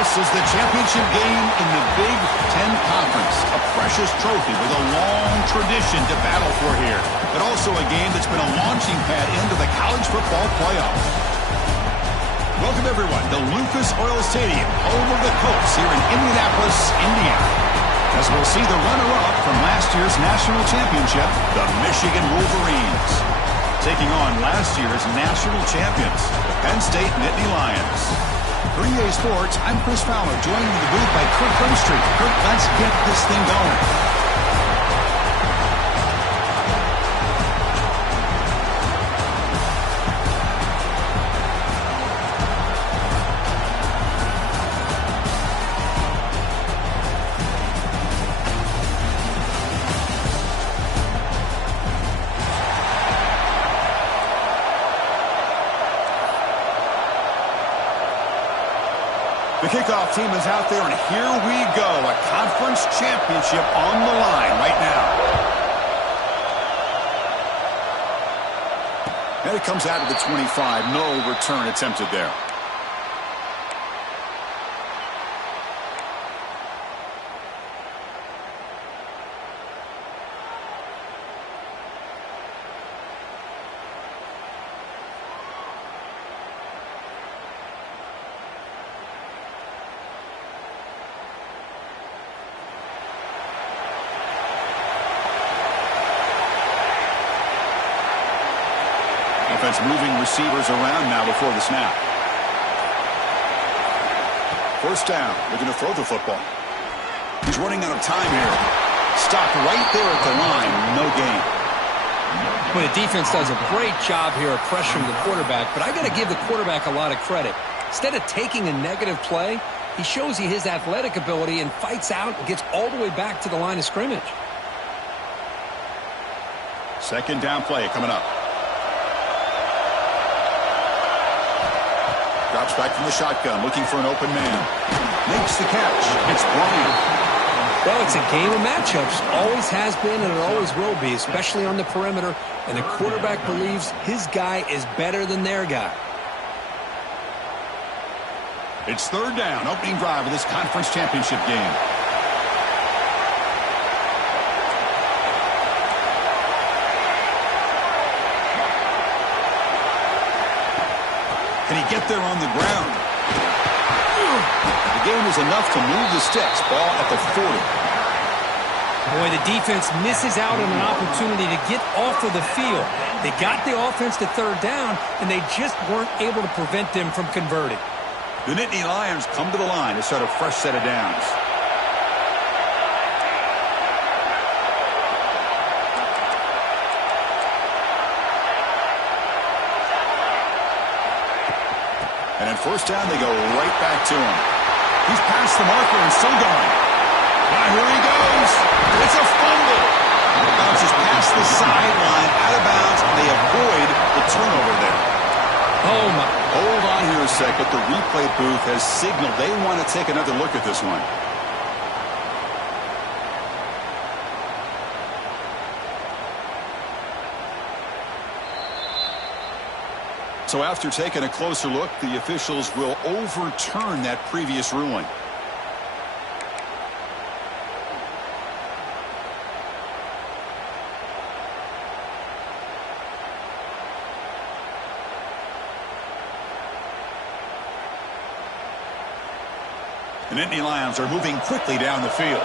This is the championship game in the Big Ten Conference. A precious trophy with a long tradition to battle for here. But also a game that's been a launching pad into the college football playoff. Welcome, everyone, to Lucas Oil Stadium, home of the Colts here in Indianapolis, Indiana. As we'll see the runner-up from last year's national championship, the Michigan Wolverines, taking on last year's national champions, the Penn State Nittany Lions. For EA Sports, I'm Chris Fowler, joined in the booth by Kirk Herbstreit. Kirk, let's get this thing going. The kickoff team is out there, and here we go. A conference championship on the line right now. And it comes out of the 25. No return attempted there. Offense moving receivers around now before the snap. First down. Looking to throw the football. He's running out of time here. Stopped right there at the line. No gain. Well, the defense does a great job here of pressuring the quarterback, but I got to give the quarterback a lot of credit. Instead of taking a negative play, he shows you his athletic ability and fights out and gets all the way back to the line of scrimmage. Second down play coming up. Drops back from the shotgun, looking for an open man. Makes the catch. It's Bryant. Well, it's a game of matchups. Always has been, and it always will be, especially on the perimeter. And the quarterback believes his guy is better than their guy. It's third down, opening drive of this conference championship game. Can he get there on the ground? The game is enough to move the sticks. Ball at the 40. Boy, the defense misses out on an opportunity to get off of the field. They got the offense to third down, and they just weren't able to prevent them from converting. The Nittany Lions come to the line to start a fresh set of downs. And at first down, they go right back to him. He's past the marker and still going. Now here he goes. It's a fumble. It bounces past the sideline, out of bounds. They avoid the turnover there. Oh, my. Hold on here a second. The replay booth has signaled they want to take another look at this one. So after taking a closer look, the officials will overturn that previous ruling. The Nittany Lions are moving quickly down the field.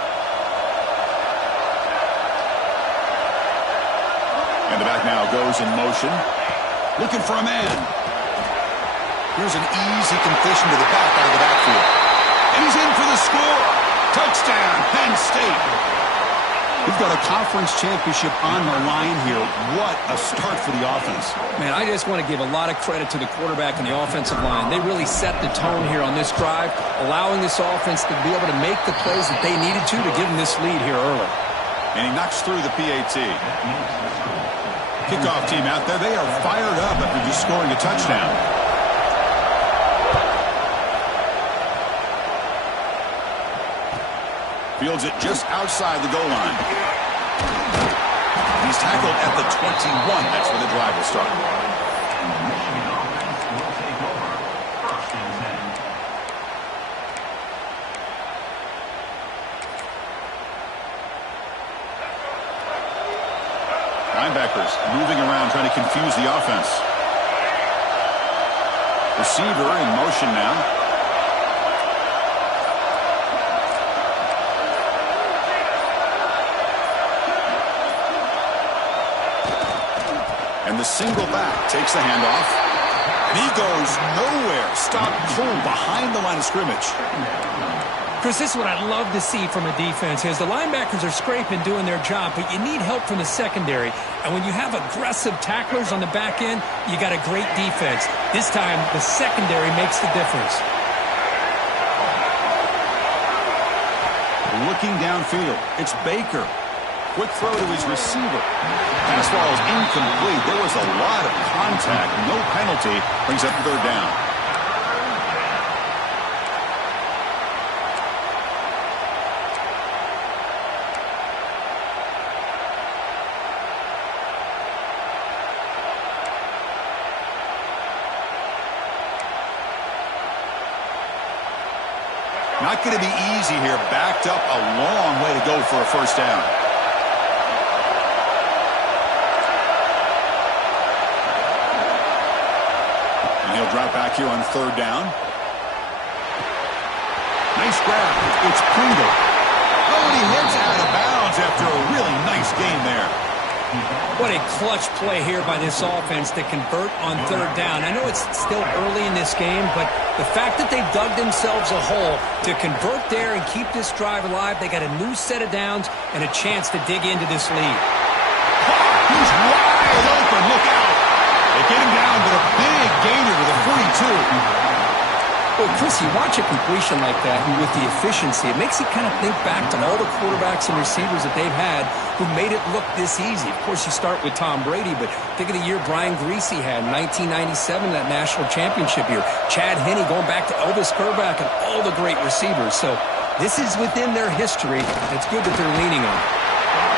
And the back now goes in motion. Looking for a man. Here's an easy completion to the back out of the backfield. And he's in for the score. Touchdown, Penn State. We've got a conference championship on the line here. What a start for the offense. Man, I just want to give a lot of credit to the quarterback and the offensive line. They really set the tone here on this drive, allowing this offense to be able to make the plays that they needed to give them this lead here early. And he knocks through the PAT. Kickoff team out there, they are fired up after just scoring a touchdown. Fields it just outside the goal line. He's tackled at the 21. That's where the drive will start. Linebackers moving around, trying to confuse the offense. Receiver in motion now. And the single back takes the handoff. And he goes nowhere. Stop cold behind the line of scrimmage. Chris, this is what I'd love to see from a defense is the linebackers are scraping, doing their job, but you need help from the secondary. And when you have aggressive tacklers on the back end, you got a great defense. This time, the secondary makes the difference. Looking downfield, it's Baker. Quick throw to his receiver. Pass ball is incomplete. There was a lot of contact. No penalty. Brings up third down. Not going to be easy here. Backed up a long way to go for a first down. And he'll drop back here on third down. Nice grab. It's Pringle. Oh, and he hits out of bounds after a really nice game there. What a clutch play here by this offense to convert on third down. I know it's still early in this game, but the fact that they dug themselves a hole to convert there and keep this drive alive, they got a new set of downs and a chance to dig into this lead. He's wide open. Look out. They get him down, but a big gainer to the 42. Well, Chris, you watch a completion like that, and with the efficiency, it makes you kind of think back to all the quarterbacks and receivers that they've had who made it look this easy. Of course, you start with Tom Brady, but think of the year Brian Griese had in 1997, that national championship year. Chad Henne going back to Elvis Grbac and all the great receivers. So this is within their history. It's good that they're leaning on it.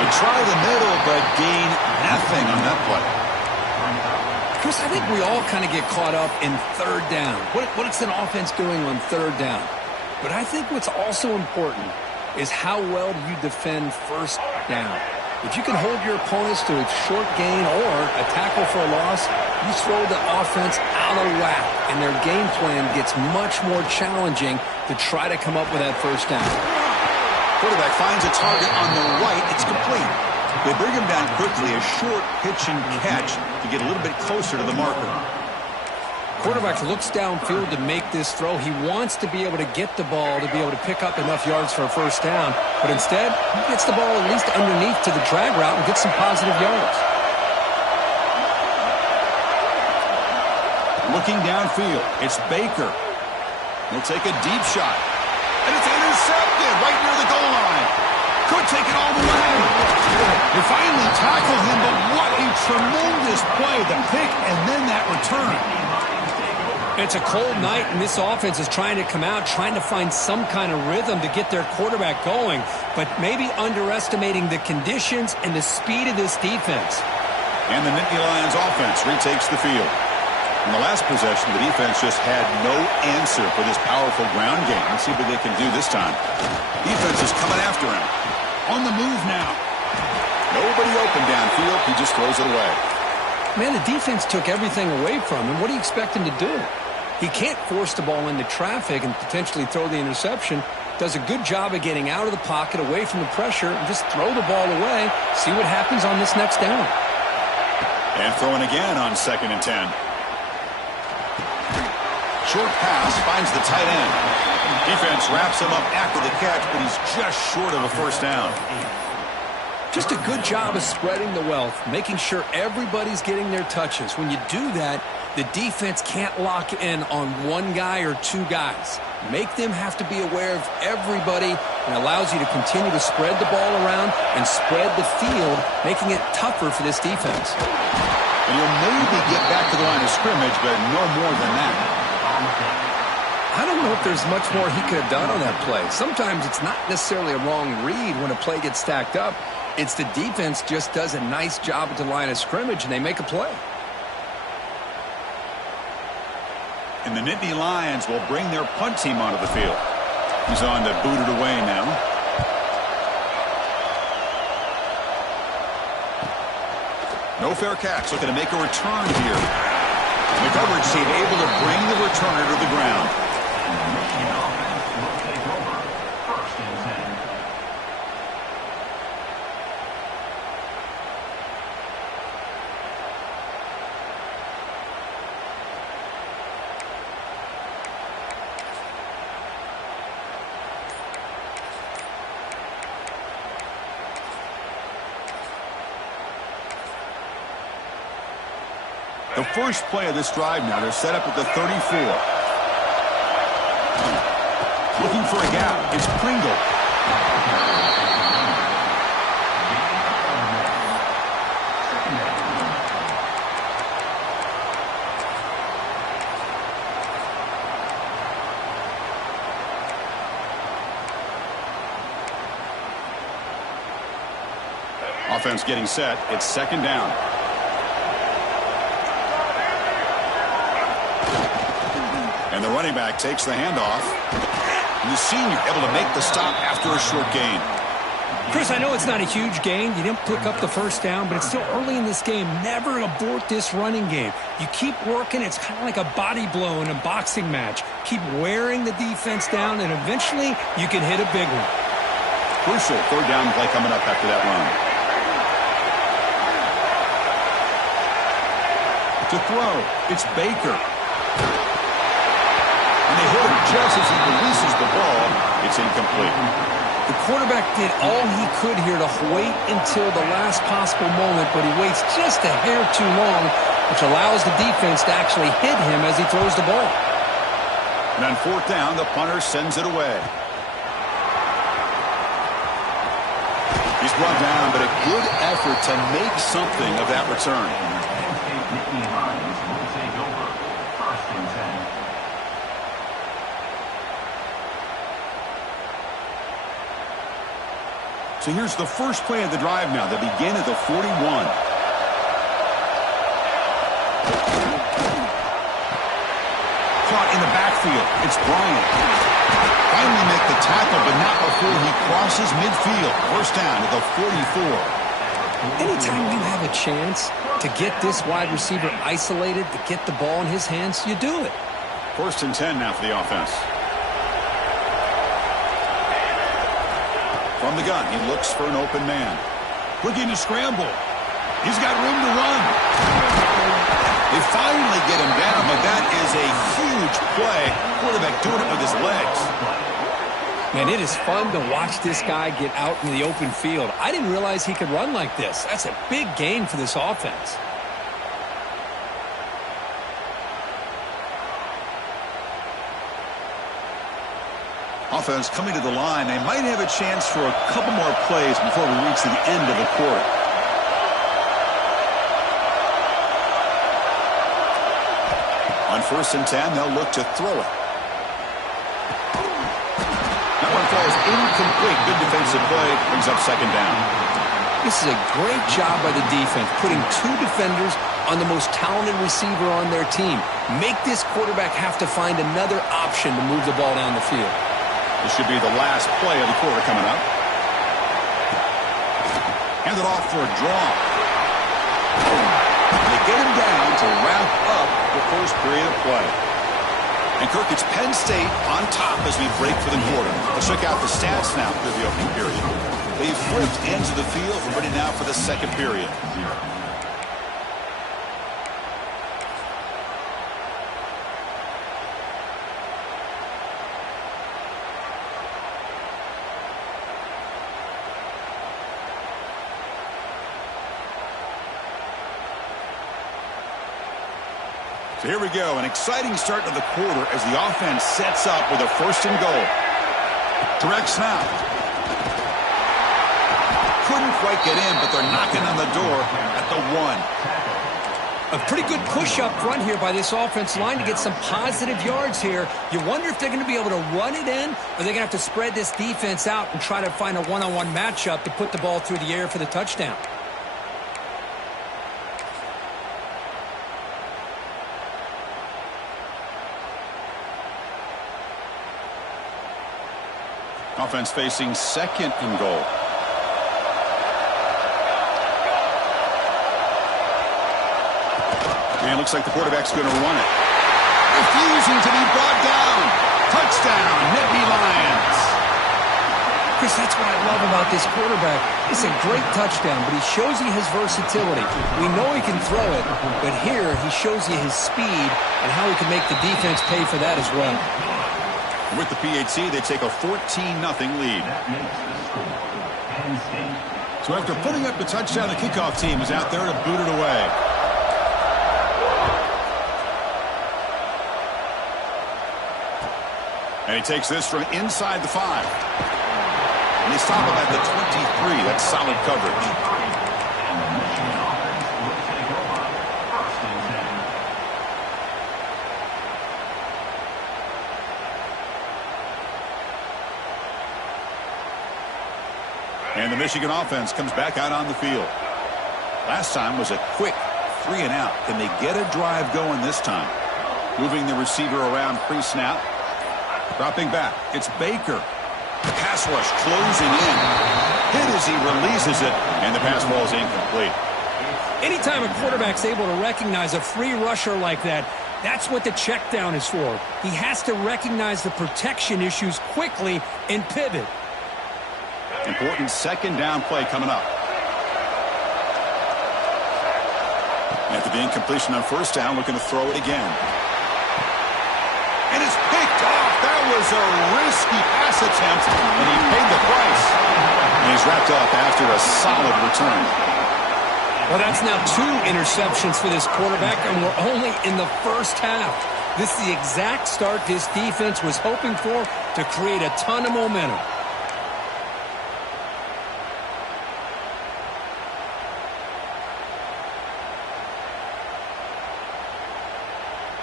They try the middle, but gain nothing on that play. Chris, I think we all kind of get caught up in third down. What is an offense doing on third down? But I think what's also important is how well do you defend first down. If you can hold your opponents to a short gain or a tackle for a loss, you throw the offense out of whack, and their game plan gets much more challenging to try to come up with that first down. Quarterback finds a target on the right. It's complete. They bring him down quickly, a short pitch and catch to get a little bit closer to the marker. Quarterback looks downfield to make this throw. He wants to be able to get the ball to be able to pick up enough yards for a first down, but instead, he gets the ball at least underneath to the drag route and gets some positive yards. Looking downfield, it's Baker. He'll take a deep shot, and it's intercepted right near the goal line. Could take it all the way. They finally tackled him, but what a tremendous play. The pick and then that return. It's a cold night, and this offense is trying to come out, trying to find some kind of rhythm to get their quarterback going, but maybe underestimating the conditions and the speed of this defense. And the Nittany Lions offense retakes the field. In the last possession, the defense just had no answer for this powerful ground game. Let's see what they can do this time. Defense is coming after him. On the move now. Nobody open downfield. He just throws it away. Man, the defense took everything away from him. What do you expect him to do? He can't force the ball into traffic and potentially throw the interception. Does a good job of getting out of the pocket, away from the pressure, and just throw the ball away. See what happens on this next down. And throwing again on 2nd and 10. Short pass finds the tight end. Defense wraps him up after the catch, but he's just short of a first down. Just a good job of spreading the wealth, making sure everybody's getting their touches. When you do that, the defense can't lock in on one guy or two guys. Make them have to be aware of everybody, and allows you to continue to spread the ball around and spread the field, making it tougher for this defense. And you'll maybe get back to the line of scrimmage, but no more than that. I don't know if there's much more he could have done on that play. Sometimes it's not necessarily a wrong read when a play gets stacked up. It's the defense just does a nice job at the line of scrimmage, and they make a play. And the Nittany Lions will bring their punt team onto the field. He's on to boot it away now. No fair catch, looking to make a return here. And the coverage team able to bring the returner to the ground. The first play of this drive now, they're set up at the 34. Looking for a gap, it's Pringle. Offense getting set, it's second down. And the running back takes the handoff. And the senior able to make the stop after a short gain. Chris, I know it's not a huge gain. You didn't pick up the first down, but it's still early in this game. Never abort this running game. You keep working. It's kind of like a body blow in a boxing match. Keep wearing the defense down, and eventually you can hit a big one. Crucial third down play coming up after that run. To throw, it's Baker. And they hit him just as he releases the ball. It's incomplete. The quarterback did all he could here to wait until the last possible moment, but he waits just a hair too long, which allows the defense to actually hit him as he throws the ball. And on fourth down, the punter sends it away. He's brought down, but a good effort to make something of that return. So here's the first play of the drive now. They begin at the 41. Caught in the backfield. It's Bryant. Finally make the tackle, but not before he crosses midfield. First down to the 44. Anytime you have a chance to get this wide receiver isolated, to get the ball in his hands, you do it. First and 10 now for the offense. From the gun, he looks for an open man. Looking to scramble. He's got room to run. They finally get him down, but that is a huge play. Quarterback doing it with his legs. Man, it is fun to watch this guy get out in the open field. I didn't realize he could run like this. That's a big gain for this offense. Offense coming to the line. They might have a chance for a couple more plays before we reach the end of the quarter. On first and 10, they'll look to throw it. That one falls incomplete. Good defensive play. Brings up second down. This is a great job by the defense, putting two defenders on the most talented receiver on their team. Make this quarterback have to find another option to move the ball down the field. This should be the last play of the quarter coming up. Hand it off for a draw. They get him down to wrap up the first period of play. And Kirk, it's Penn State on top as we break for the quarter. Let's check out the stats now for the opening period. They've flipped ends of the field. We're ready now for the second period. So here we go, an exciting start to the quarter as the offense sets up with a first and goal. Direct snap. Couldn't quite get in, but they're knocking on the door at the 1. A pretty good push up front here by this offense line to get some positive yards here. You wonder if they're going to be able to run it in, or they're going to have to spread this defense out and try to find a one-on-one matchup to put the ball through the air for the touchdown. Offense facing second and goal. And it looks like the quarterback's going to run it. Refusing to be brought down. Touchdown, Nittany Lions. Chris, that's what I love about this quarterback. It's a great touchdown, but he shows you his versatility. We know he can throw it, but here he shows you his speed and how he can make the defense pay for that as well. With the PAT, they take a 14-0 lead. So after putting up the touchdown, the kickoff team is out there to boot it away. And he takes this from inside the 5. And they stop him at the 23. That's solid coverage. And the Michigan offense comes back out on the field. Last time was a quick 3 and out. Can they get a drive going this time? Moving the receiver around pre-snap. Dropping back. It's Baker. The pass rush closing in. Hit as he releases it, and the pass ball is incomplete. Anytime a quarterback's able to recognize a free rusher like that, that's what the check down is for. He has to recognize the protection issues quickly and pivot. Important second down play coming up. After the incompletion on first down, looking to throw it again. And it's picked off. That was a risky pass attempt, and he paid the price. And he's wrapped up after a solid return. Well, that's now 2 interceptions for this quarterback, and we're only in the first half. This is the exact start this defense was hoping for to create a ton of momentum.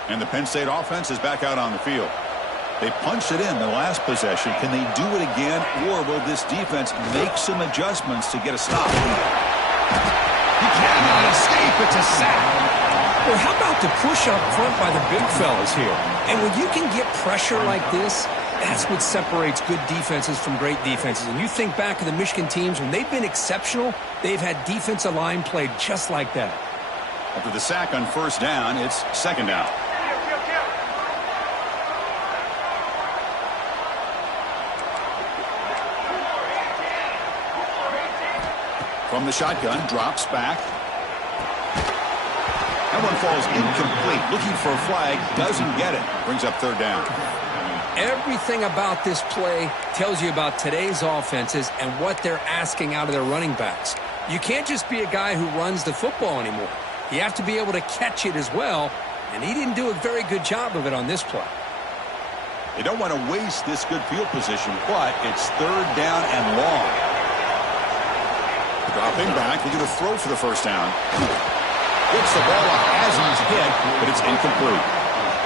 And the Penn State offense is back out on the field. They punched it in the last possession. Can they do it again, or will this defense make some adjustments to get a stop? He cannot escape. It's a sack. Well, how about the push up front by the big fellas here? And when you can get pressure like this, that's what separates good defenses from great defenses. And you think back to the Michigan teams, when they've been exceptional, they've had defensive line played just like that. After the sack on first down, it's second down. From the shotgun, drops back. That one falls incomplete. Looking for a flag, doesn't get it. Brings up third down. Everything about this play tells you about today's offenses and what they're asking out of their running backs. You can't just be a guy who runs the football anymore. You have to be able to catch it as well, and he didn't do a very good job of it on this play. They don't want to waste this good field position, but it's third down and long. Dropping back, looking to throw for the first down. Gets the ball up as he's hit, but it's incomplete.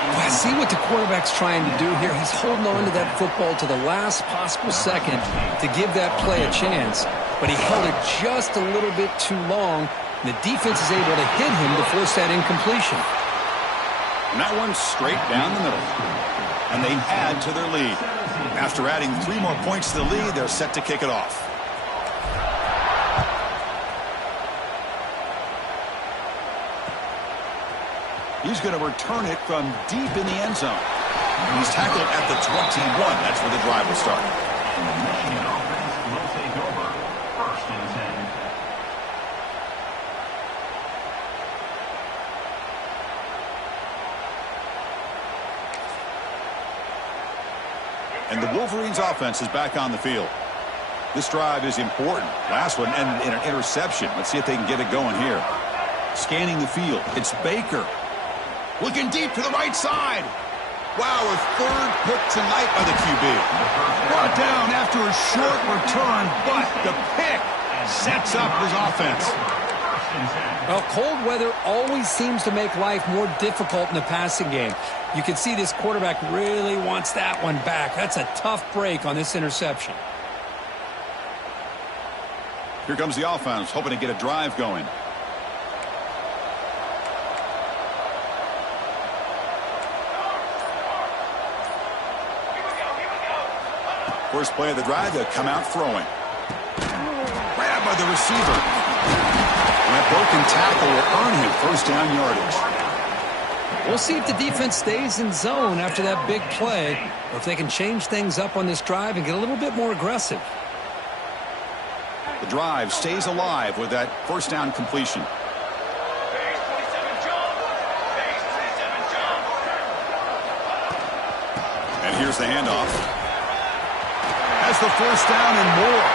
Well, I see what the quarterback's trying to do here. He's holding on to that football to the last possible second to give that play a chance, but he held it just a little bit too long. The defense is able to hit him to force that incompletion. And that one straight down the middle. And they add to their lead. After adding 3 more points to the lead, they're set to kick it off. He's going to return it from deep in the end zone. He's tackled at the 21. That's where the drive will start. And the Wolverines offense is back on the field. This drive is important. Last one ended in an interception. Let's see if they can get it going here. Scanning the field. It's Baker. Looking deep to the right side. Wow, a third pick tonight by the QB. Brought down after a short return, but the pick sets up his offense. Well, cold weather always seems to make life more difficult in the passing game. You can see this quarterback really wants that one back. That's a tough break on this interception. Here comes the offense, hoping to get a drive going. First play of the drive, they'll come out throwing. Grabbed by the receiver. And that broken tackle will earn him first down yardage. We'll see if the defense stays in zone after that big play, or if they can change things up on this drive and get a little bit more aggressive. The drive stays alive with that first down completion. And here's the handoff. Has the first down and more.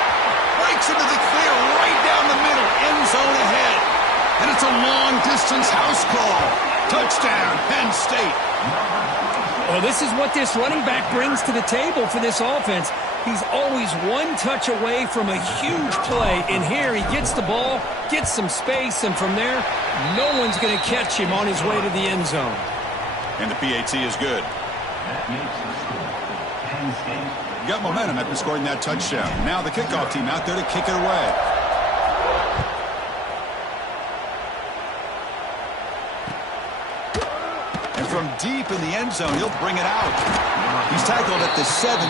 Breaks into the clear right down the middle. End zone ahead. And it's a long-distance house call. Touchdown, Penn State. Well, this is what this running back brings to the table for this offense. He's always one touch away from a huge play. And here he gets the ball, gets some space, and from there, no one's going to catch him on his way to the end zone. And the PAT is good. Got momentum after scoring that touchdown. Now the kickoff team out there to kick it away. And from deep in the end zone, he'll bring it out. He's tackled at the 17,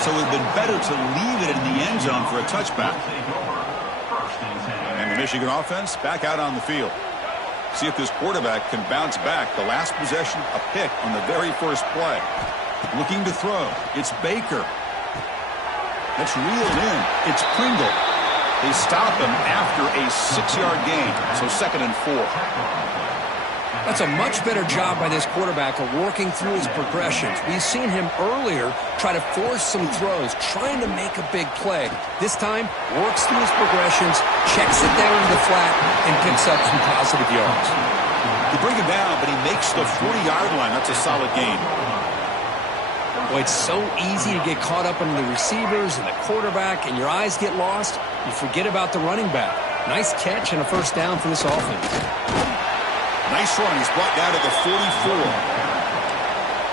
so it would have been better to leave it in the end zone for a touchback. And the Michigan offense back out on the field. See if this quarterback can bounce back. The last possession, a pick on the very first play. Looking to throw. It's Baker. That's reeled in. It's Pringle. They stop him after a 6-yard gain. So 2nd and 4. That's a much better job by this quarterback of working through his progressions. We've seen him earlier try to force some throws, trying to make a big play. This time, works through his progressions, checks it down to the flat, and picks up some positive yards. They bring him down, but he makes the 40-yard line. That's a solid gain. Boy, it's so easy to get caught up in the receivers and the quarterback, and your eyes get lost. You forget about the running back. Nice catch and a first down for this offense. Nice run. He's brought down to the 44.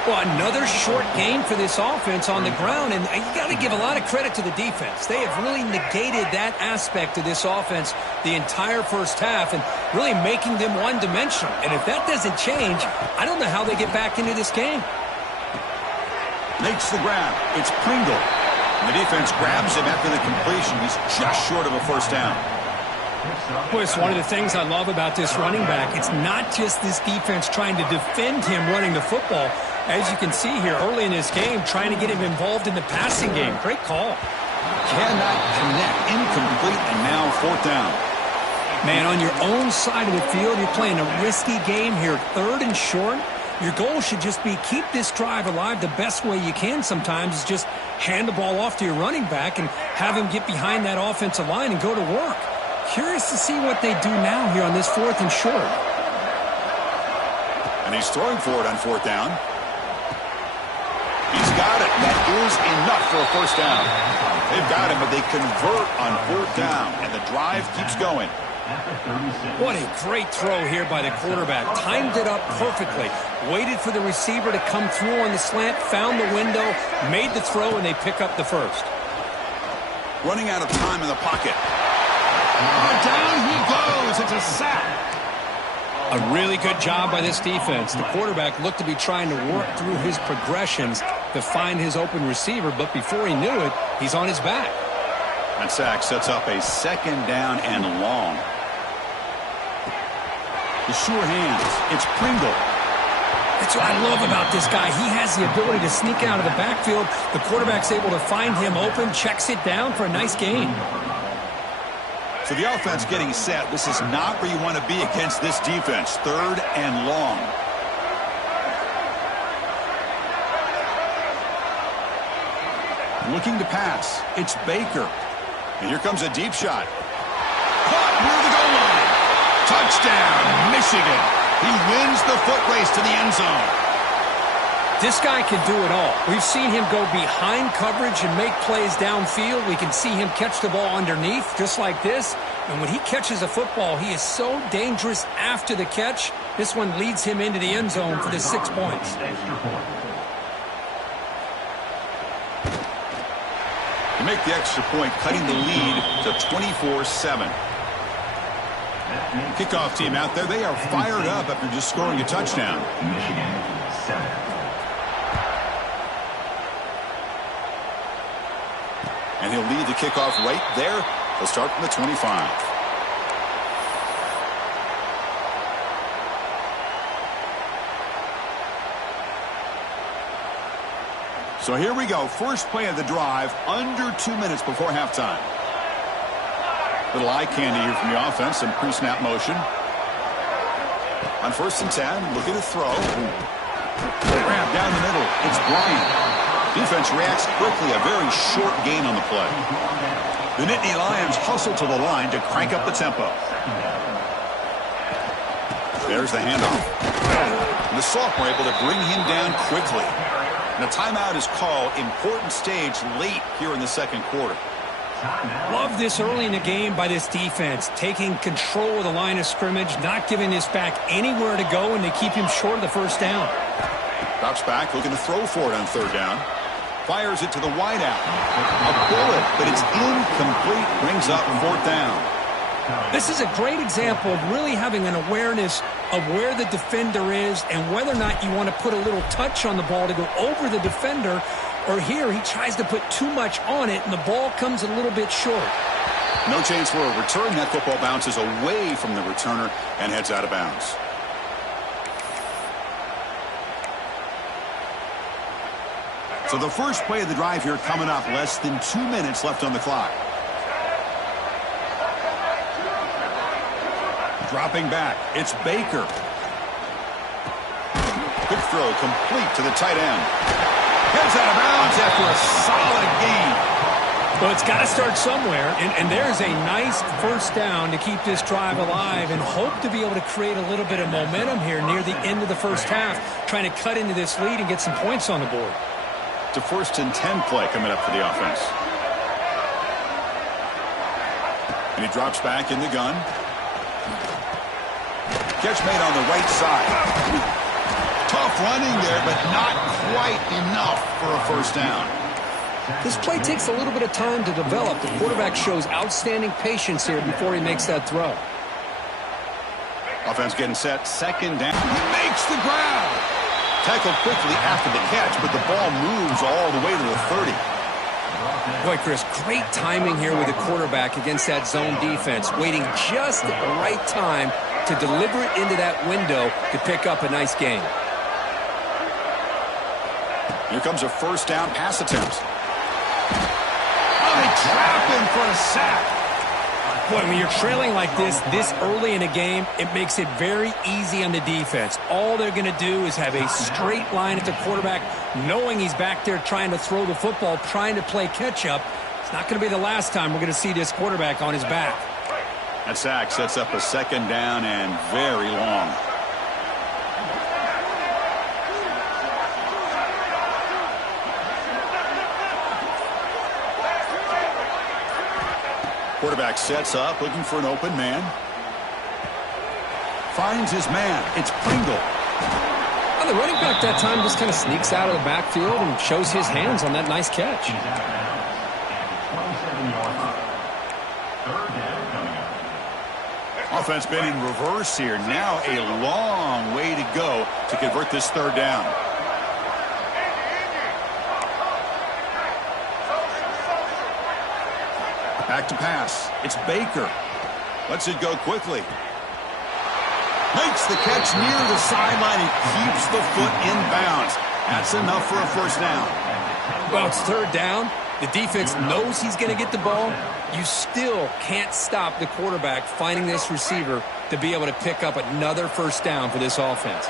Well, another short gain for this offense on the ground, and you got to give a lot of credit to the defense. They have really negated that aspect of this offense the entire first half and really making them one-dimensional. And if that doesn't change, I don't know how they get back into this game. Makes the grab. It's Pringle. And the defense grabs him after the completion. He's just short of a first down. Boy, it's one of the things I love about this running back. It's not just this defense trying to defend him running the football. As you can see here early in this game, trying to get him involved in the passing game. Great call. Cannot connect. Incomplete, and now 4th down. Man, on your own side of the field, you're playing a risky game here. 3rd and short. Your goal should just be keep this drive alive the best way you can sometimes is just hand the ball off to your running back and have him get behind that offensive line and go to work. Curious to see what they do now here on this 4th and short. And he's throwing for it on 4th down. He's got it. That is enough for a first down. They've got him, but they convert on 4th down, and the drive keeps going. What a great throw here by the quarterback. Timed it up perfectly. Waited for the receiver to come through on the slant, found the window, made the throw, and they pick up the first. Running out of time in the pocket. Down he goes. It's a sack. A really good job by this defense. The quarterback looked to be trying to work through his progressions to find his open receiver, but before he knew it, he's on his back. That sack sets up a 2nd down and long. The sure hands. It's Pringle. That's what I love about this guy. He has the ability to sneak out of the backfield. The quarterback's able to find him open, checks it down for a nice gain. So the offense getting set. This is not where you want to be against this defense. 3rd and long. Looking to pass. It's Baker. And here comes a deep shot. Caught near the goal line. Touchdown, Michigan. He wins the foot race to the end zone. This guy can do it all. We've seen him go behind coverage and make plays downfield. We can see him catch the ball underneath just like this. And when he catches a football, he is so dangerous after the catch. This one leads him into the end zone for the 6 points. To make the extra point, cutting the lead to 24-7. Kickoff team out there, they are fired up after just scoring a touchdown. And he'll lead the kickoff right there. He'll start from the 25. So here we go. First play of the drive, under 2 minutes before halftime. Little eye candy here from the offense, some pre-snap motion. On 1st and 10, looking to throw. Grab down the middle. It's Bryant. Defense reacts quickly. A very short gain on the play. The Nittany Lions hustle to the line to crank up the tempo. There's the handoff. And the sophomore able to bring him down quickly. And a timeout is called. Important stage late here in the second quarter. Love this early in the game by this defense. Taking control of the line of scrimmage, not giving this back anywhere to go, and they keep him short of the first down. Drops back, looking to throw for it on 3rd down. Fires it to the wideout. A bullet, but it's incomplete. Brings up 4th down. This is a great example of really having an awareness of where the defender is and whether or not you want to put a little touch on the ball to go over the defender, or here he tries to put too much on it and the ball comes a little bit short. No chance for a return. That football bounces away from the returner and heads out of bounds. So the first play of the drive here coming up. Less than 2 minutes left on the clock. Dropping back, it's Baker. Quick throw, complete to the tight end. Heads out of bounds after a solid gain. Well, it's got to start somewhere, and there's a nice first down to keep this drive alive and hope to be able to create a little bit of momentum here near the end of the first half, trying to cut into this lead and get some points on the board. It's a 1st and 10 play coming up for the offense. And he drops back in the gun. Catch made on the right side. Tough running there, but not quite enough for a first down. This play takes a little bit of time to develop. The quarterback shows outstanding patience here before he makes that throw. Offense getting set. 2nd down. He makes the grab. Tackled quickly after the catch, but the ball moves all the way to the 30. Boy, Chris, great timing here with the quarterback against that zone defense, waiting just at the right time to deliver it into that window to pick up a nice gain. Here comes a first down pass attempt. Oh, they trap him for a sack. Boy, when you're trailing like this early in a game, it makes it very easy on the defense. All they're going to do is have a straight line at the quarterback, knowing he's back there trying to throw the football, trying to play catch-up. It's not going to be the last time we're going to see this quarterback on his back. That sack sets up a 2nd down and very long. Quarterback sets up, looking for an open man. Finds his man. It's Pringle. Well, the running back that time just kind of sneaks out of the backfield and shows his hands on that nice catch. Offense been in reverse here. Now a long way to go to convert this 3rd down. Back to pass. It's Baker. Lets it go quickly. Makes the catch near the sideline and keeps the foot in bounds. That's enough for a first down. Well, it's 3rd down. The defense knows he's going to get the ball. You still can't stop the quarterback finding this receiver to be able to pick up another first down for this offense.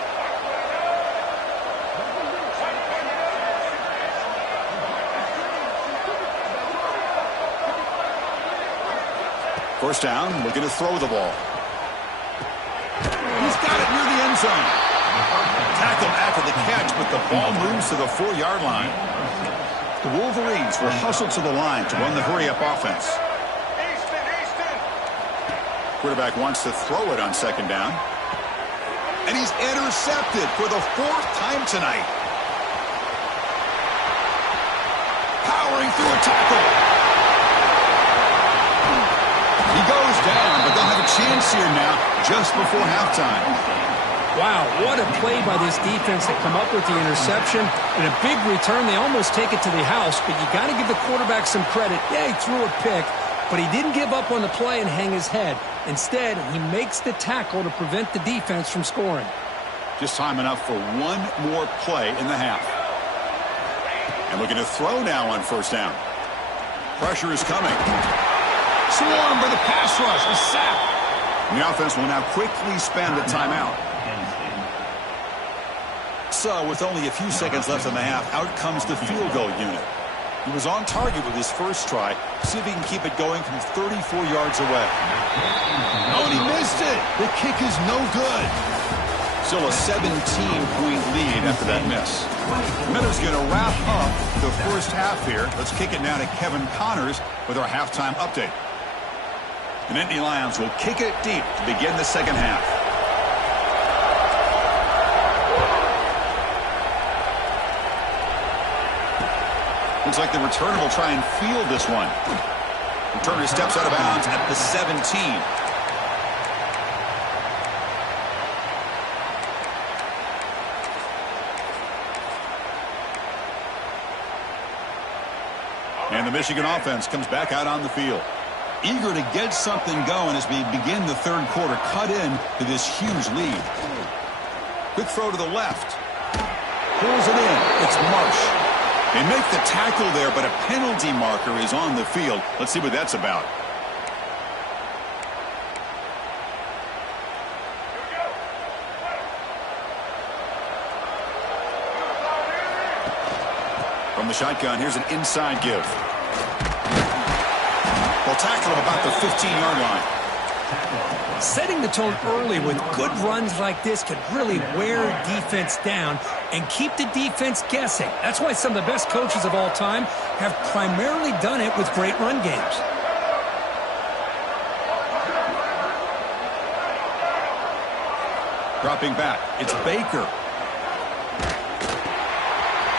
First down, looking to throw the ball. He's got it near the end zone. Tackled after the catch, but the ball moves to the 4-yard line. The Wolverines will hustle to the line to run the hurry-up offense. Quarterback wants to throw it on 2nd down. And he's intercepted for the 4th time tonight. Powering through a tackle. He goes down, but they'll have a chance here now just before halftime. Wow, what a play by this defense to come up with the interception. And a big return. They almost take it to the house, but you got to give the quarterback some credit. Yeah, he threw a pick, but he didn't give up on the play and hang his head. Instead, he makes the tackle to prevent the defense from scoring. Just time enough for one more play in the half. And looking to throw now on first down. Pressure is coming. Swarmed by the pass rush. A sack. And the offense will now quickly spend a timeout. So, with only a few seconds left in the half, out comes the field goal unit. He was on target with his first try. See if he can keep it going from 34 yards away. Oh, and he missed it. The kick is no good. Still a 17-point lead after that miss. Miller's going to wrap up the first half here. Let's kick it now to Kevin Connors with our halftime update. The Nittany Lions will kick it deep to begin the second half. Looks like the returner will try and field this one. Returner steps out of bounds at the 17. And the Michigan offense comes back out on the field. Eager to get something going as we begin the third quarter. Cut in to this huge lead. Quick throw to the left. Pulls it in. It's Marsh. They make the tackle there, but a penalty marker is on the field. Let's see what that's about. From the shotgun, here's an inside give. They'll tackle him about the 15-yard line. Setting the tone early with good runs like this can really wear defense down and keep the defense guessing. That's why some of the best coaches of all time have primarily done it with great run games. Dropping back, it's Baker.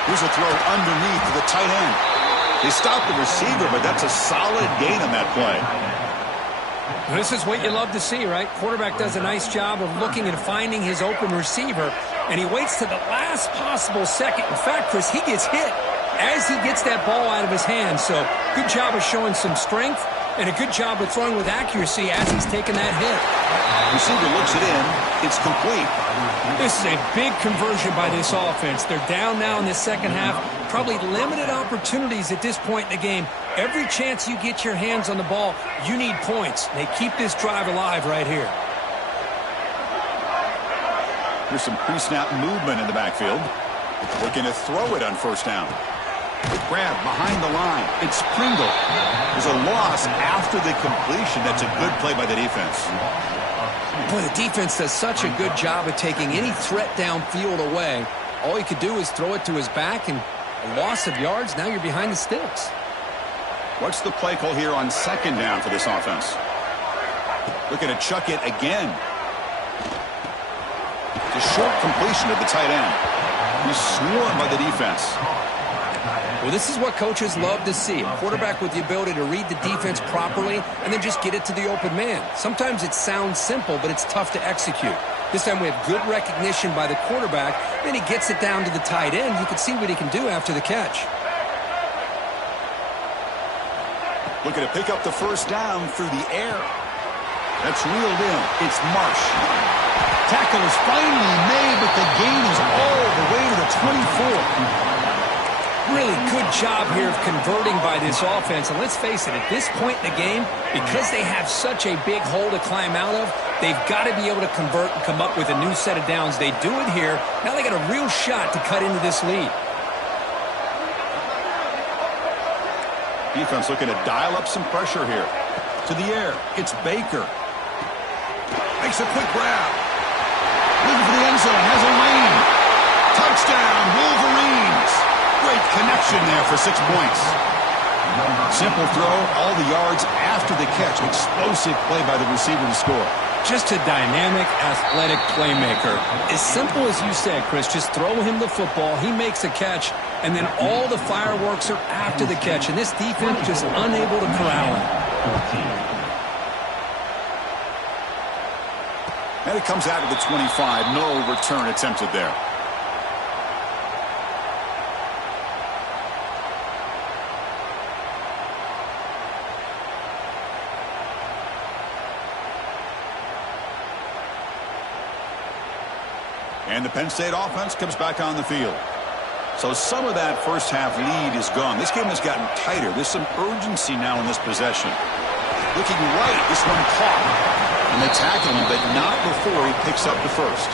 Here's a throw underneath to the tight end. They stopped the receiver, but that's a solid gain on that play. This is what you love to see, right? Quarterback does a nice job of looking and finding his open receiver, and he waits to the last possible second. In fact, Chris, he gets hit as he gets that ball out of his hands. So good job of showing some strength and a good job of throwing with accuracy as he's taking that hit. Receiver looks it in. It's complete. This is a big conversion by this offense. They're down now in the second half. Probably limited opportunities at this point in the game. Every chance you get your hands on the ball, you need points. They keep this drive alive right here. There's some pre-snap movement in the backfield. Looking to throw it on first down. Grab behind the line. It's Pringle. There's a loss after the completion. That's a good play by the defense. Boy, the defense does such a good job of taking any threat downfield away. All he could do is throw it to his back, and a loss of yards, now you're behind the sticks. What's the play call here on second down for this offense? Looking to chuck it again. It's a short completion to the tight end. He's swarmed by the defense. Well, this is what coaches love to see. A quarterback with the ability to read the defense properly and then just get it to the open man. Sometimes it sounds simple, but it's tough to execute. This time we have good recognition by the quarterback. Then he gets it down to the tight end. You can see what he can do after the catch. Looking to pick up the first down through the air. That's reeled in. It's Marsh. Tackle is finally made, but the gain is all the way to the 24. Really good job here of converting by this offense. And let's face it, at this point in the game, because they have such a big hole to climb out of, they've got to be able to convert and come up with a new set of downs. They do it here. Now they got a real shot to cut into this lead. Defense looking to dial up some pressure here. To the air, it's Baker. Makes a quick grab. Looking for the end zone, has a lane. Touchdown, Wolverines. Great connection there for 6 points. Simple throw, all the yards after the catch. Explosive play by the receiver to score. Just a dynamic, athletic playmaker. As simple as you said, Chris, just throw him the football, he makes a catch, and then all the fireworks are after the catch. And this defense just unable to corral him. And it comes out of the 25. No return attempted there. And the Penn State offense comes back on the field. So some of that first half lead is gone. This game has gotten tighter. There's some urgency now in this possession. Looking right, this one caught. And they tackle him, but not before he picks up the first.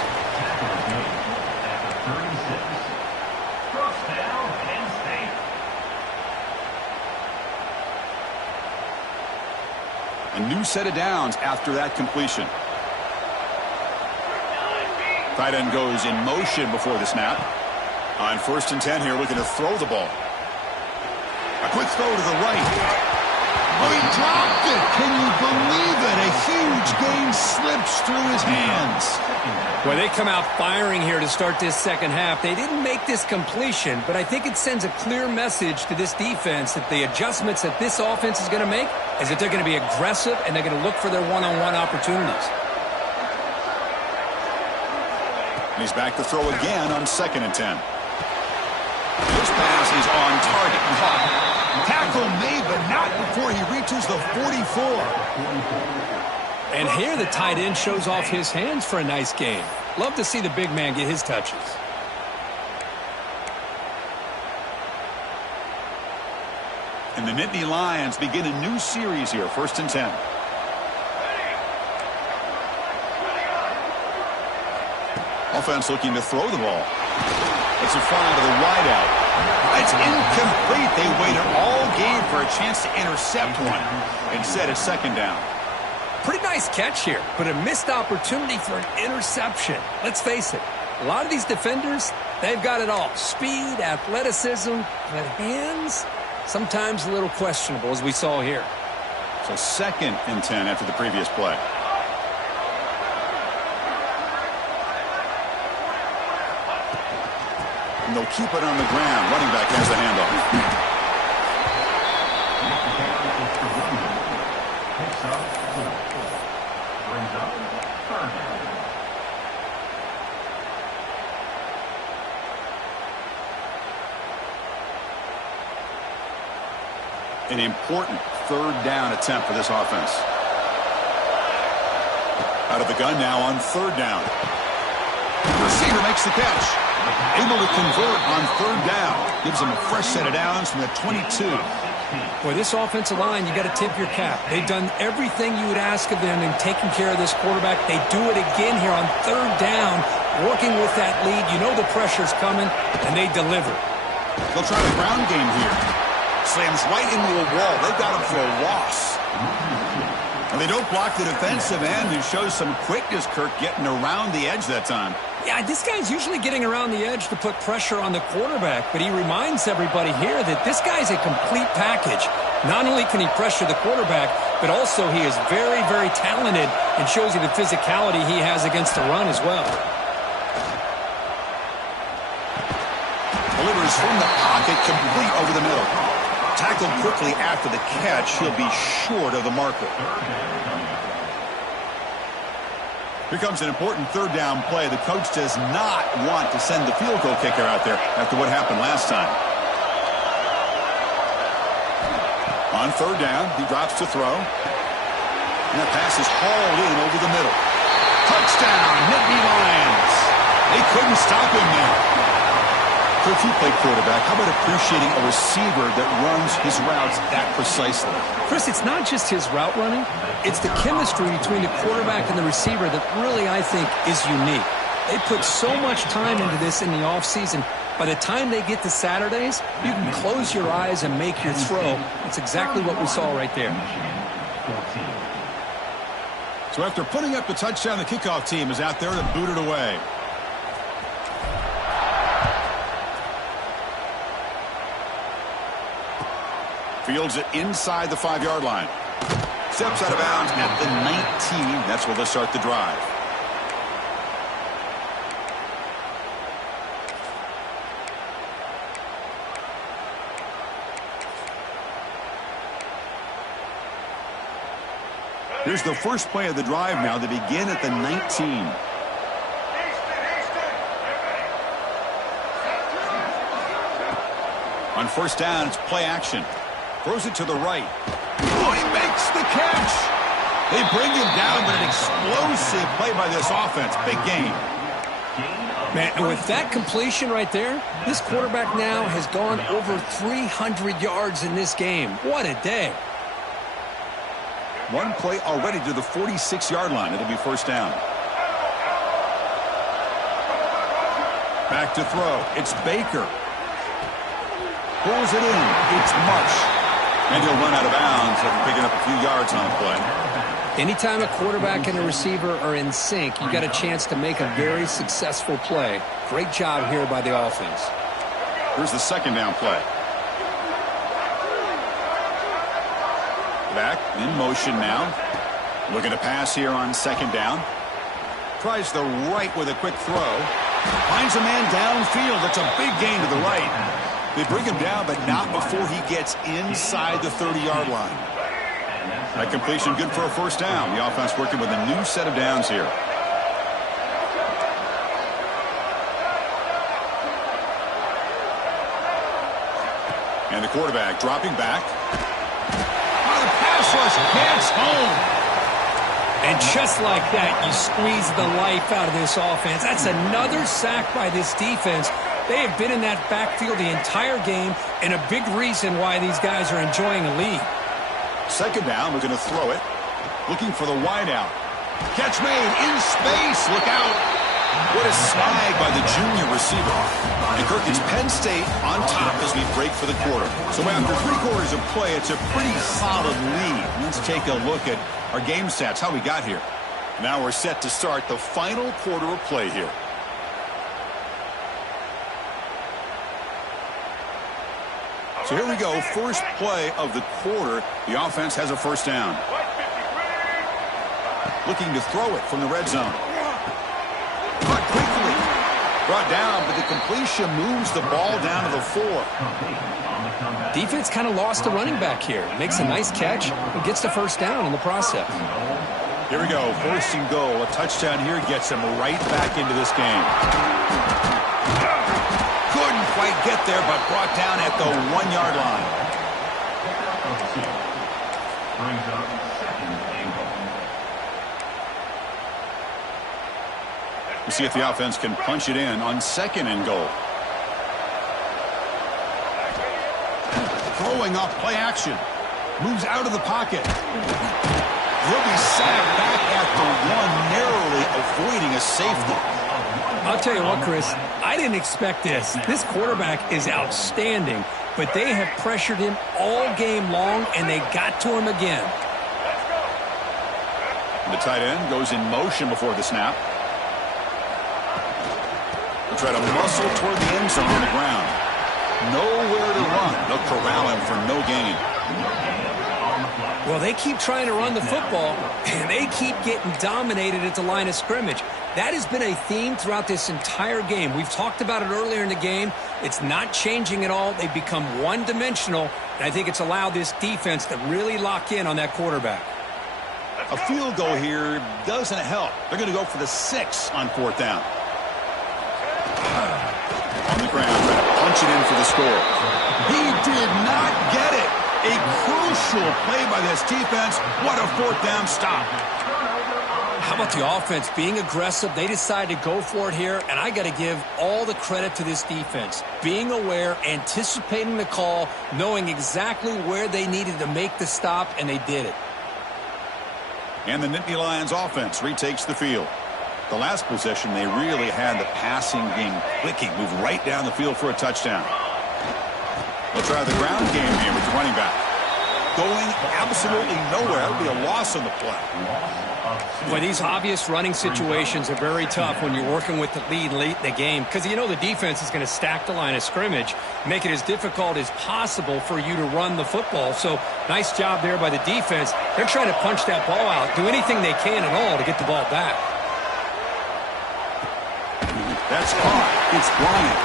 A new set of downs after that completion. Tight end goes in motion before the snap. On 1st and 10 here, looking to throw the ball. A quick throw to the right. Oh, he dropped it. Can you believe it? A huge gain slips through his hands. Well, they come out firing here to start this second half. They didn't make this completion, but I think it sends a clear message to this defense that the adjustments that this offense is going to make is that they're going to be aggressive and they're going to look for their one-on-one opportunities. He's back to throw again on 2nd and 10. This pass is on target. Caught. Tackle made, but not before he reaches the 44. And here the tight end shows off his hands for a nice game. Love to see the big man get his touches. And the Nittany Lions begin a new series here, 1st and 10. Offense looking to throw the ball. It's a fly to the wideout. It's incomplete. They waited all game for a chance to intercept one. Instead, it's 2nd down. Pretty nice catch here, but a missed opportunity for an interception. Let's face it, a lot of these defenders, they've got it all. Speed, athleticism, but hands, sometimes a little questionable, as we saw here. So 2nd and 10 after the previous play. And they'll keep it on the ground. Running back has the handoff. An important 3rd down attempt for this offense. Out of the gun now on 3rd down. The receiver makes the catch. Able to convert on 3rd down. Gives them a fresh set of downs from the 22. Boy, this offensive line, you got to tip your cap. They've done everything you would ask of them in taking care of this quarterback. They do it again here on 3rd down, working with that lead. You know the pressure's coming, and they deliver. They'll try the ground game here. Slams right into a wall. They've got him for a loss. And they don't block the defensive end, who shows some quickness, Kirk, getting around the edge that time. Yeah, this guy's usually getting around the edge to put pressure on the quarterback, but he reminds everybody here that this guy's a complete package. Not only can he pressure the quarterback, but also he is very, very talented and shows you the physicality he has against the run as well. Delivers from the pocket, complete over the middle. Tackled quickly after the catch. He'll be short of the marker. Here comes an important 3rd down play. The coach does not want to send the field goal kicker out there after what happened last time. On 3rd down, he drops to throw. And that pass is hauled in over the middle. Touchdown, Nittany Lions. They couldn't stop him there. So if you play quarterback, how about appreciating a receiver that runs his routes that precisely? Chris, it's not just his route running. It's the chemistry between the quarterback and the receiver that really, I think, is unique. They put so much time into this in the offseason. By the time they get to Saturdays, you can close your eyes and make your throw. It's exactly what we saw right there. So after putting up the touchdown, the kickoff team is out there to boot it away. Fields it inside the 5-yard line. Steps out of bounds at the 19. That's where they'll start the drive. Here's the first play of the drive now. They begin at the 19. On 1st down, it's play action. Throws it to the right. Oh, he makes the catch. They bring him down, but an explosive play by this offense. Big game. Man, and with that completion right there, this quarterback now has gone over 300 yards in this game. What a day. One play already to the 46-yard line. It'll be first down. Back to throw. It's Baker. Pulls it in. It's Marsh. And he'll run out of bounds after picking up a few yards on the play. Anytime a quarterback and a receiver are in sync, you got a chance to make a very successful play. Great job here by the offense. Here's the second down play. Back in motion now. Looking to pass here on second down. Tries the right with a quick throw. Finds a man downfield. It's a big gain to the right. They bring him down, but not before he gets inside the 30-yard line. That completion good for a first down. The offense working with a new set of downs here. And the quarterback dropping back. Oh, the pass rush gets home. And just like that, you squeeze the life out of this offense. That's another sack by this defense. They have been in that backfield the entire game, and a big reason why these guys are enjoying a lead. Second down, we're going to throw it. Looking for the wideout. Catch made in space. Look out. What a snag by the junior receiver. And Kirk, it's Penn State on top as we break for the quarter. So after 3 quarters of play, it's a pretty solid lead. Let's take a look at our game stats, how we got here. Now we're set to start the final quarter of play here. So here we go, first play of the quarter. The offense has a first down. Looking to throw it from the red zone. Caught quickly. Brought down, but the completion moves the ball down to the 4. Defense kind of lost a running back here. Makes a nice catch and gets the first down in the process. Here we go, first and goal. A touchdown here gets him right back into this game. Couldn't quite get there, but brought down at the 1-yard line. We'll see if the offense can punch it in on second and goal. Throwing off play action. Moves out of the pocket. He'll be sacked back at the 1, narrowly avoiding a safety. I'll tell you what, Chris, I didn't expect this. This quarterback is outstanding, but they have pressured him all game long, and they got to him again. The tight end goes in motion before the snap. He'll try to muscle toward the end zone on the ground. Nowhere to run. They'll corral him for no gain. Well, they keep trying to run the football, and they keep getting dominated at the line of scrimmage. That has been a theme throughout this entire game. We've talked about it earlier in the game. It's not changing at all. They've become one-dimensional, and I think it's allowed this defense to really lock in on that quarterback. A field goal here doesn't help. They're going to go for the 6 on 4th down. On the ground, trying to punch it in for the score. He did not get it. A crucial play by this defense. What a 4th down stop. How about the offense being aggressive? They decided to go for it here, and I got to give all the credit to this defense. Being aware, anticipating the call, knowing exactly where they needed to make the stop, and they did it. And the Nittany Lions offense retakes the field. The last possession, they really had the passing game clicking, move right down the field for a touchdown. They'll try the ground game here with the running back. Going absolutely nowhere. That'll be a loss on the play. Boy, these obvious running situations are very tough when you're working with the lead late in the game, because you know the defense is going to stack the line of scrimmage, make it as difficult as possible for you to run the football. So nice job there by the defense. They're trying to punch that ball out, do anything they can at all to get the ball back. That's caught. It's Bryant.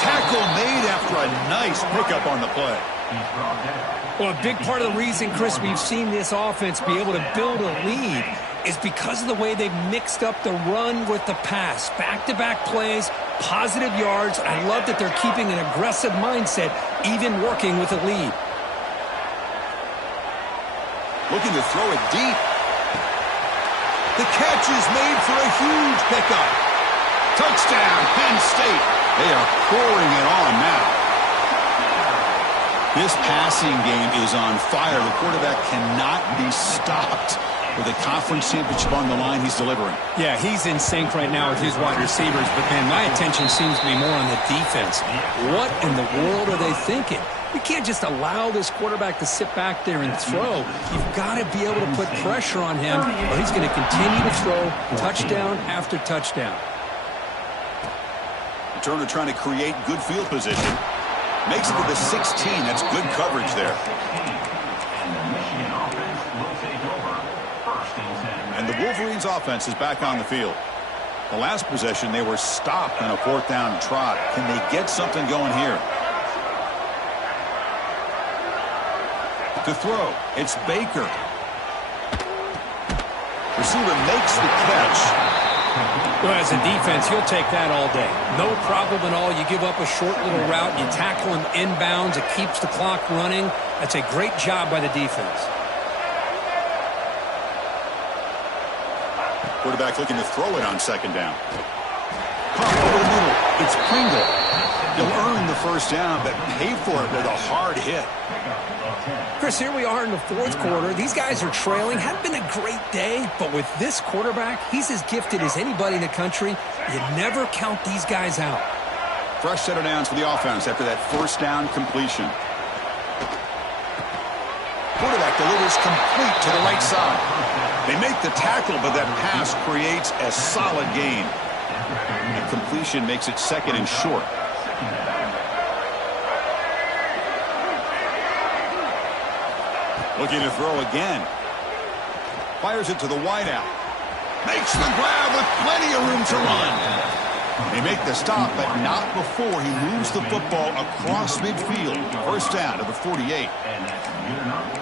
Tackle made after a nice pickup on the play. Well, a big part of the reason, Chris, we've seen this offense be able to build a lead is because of the way they've mixed up the run with the pass. Back-to-back plays, positive yards. I love that they're keeping an aggressive mindset, even working with a lead. Looking to throw it deep. The catch is made for a huge pickup. Touchdown, Penn State. They are pouring it on now. This passing game is on fire. The quarterback cannot be stopped. With a conference championship on the line, he's delivering. Yeah, he's in sync right now with his wide receivers, but, man, my attention seems to be more on the defense. What in the world are they thinking? You can't just allow this quarterback to sit back there and throw. You've got to be able to put pressure on him, or he's going to continue to throw touchdown after touchdown. Turner trying to create good field position. Makes it to the 16. That's good coverage there. And the Wolverines offense is back on the field. The last possession, they were stopped on a 4th down trot. Can they get something going here? To throw, it's Baker. Receiver makes the catch. Well, as a defense, you'll take that all day. No problem at all. You give up a short little route. You tackle him inbounds. It keeps the clock running. That's a great job by the defense. Quarterback looking to throw it on 2nd down. Pump over the middle. It's Pringle. He'll earn the 1st down, but pay for it with a hard hit. Chris, here we are in the 4th quarter. These guys are trailing. Hadn't been a great day, but with this quarterback, he's as gifted as anybody in the country. You never count these guys out. Fresh set of downs for the offense after that 1st down completion. Quarterback delivers complete to the right side. They make the tackle, but that pass creates a solid gain. The completion makes it 2nd and short. Looking to throw again. Fires it to the wideout. Makes the grab with plenty of room to run. They make the stop, but not before he moves the football across midfield. 1st down to the 48.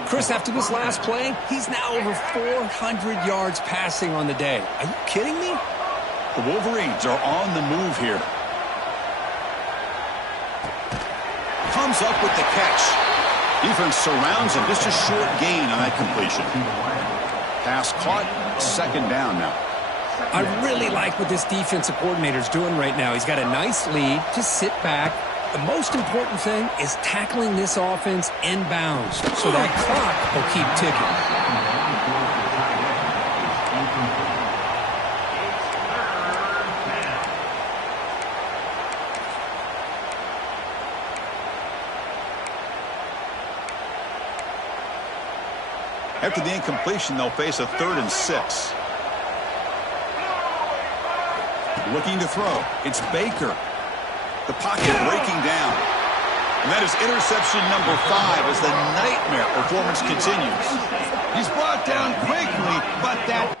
Chris, after this last play, he's now over 400 yards passing on the day. Are you kidding me? The Wolverines are on the move here. Comes up with the catch. Defense surrounds him. Just a short gain on that completion. Pass caught. 2nd down now. I really like what this defensive coordinator is doing right now. He's got a nice lead. Just sit back. The most important thing is tackling this offense inbounds so that clock will keep ticking. After the incompletion, they'll face a 3rd and 6. Looking to throw. It's Baker. The pocket breaking down. And that is interception number 5 as the nightmare performance continues. He's brought down quickly, but that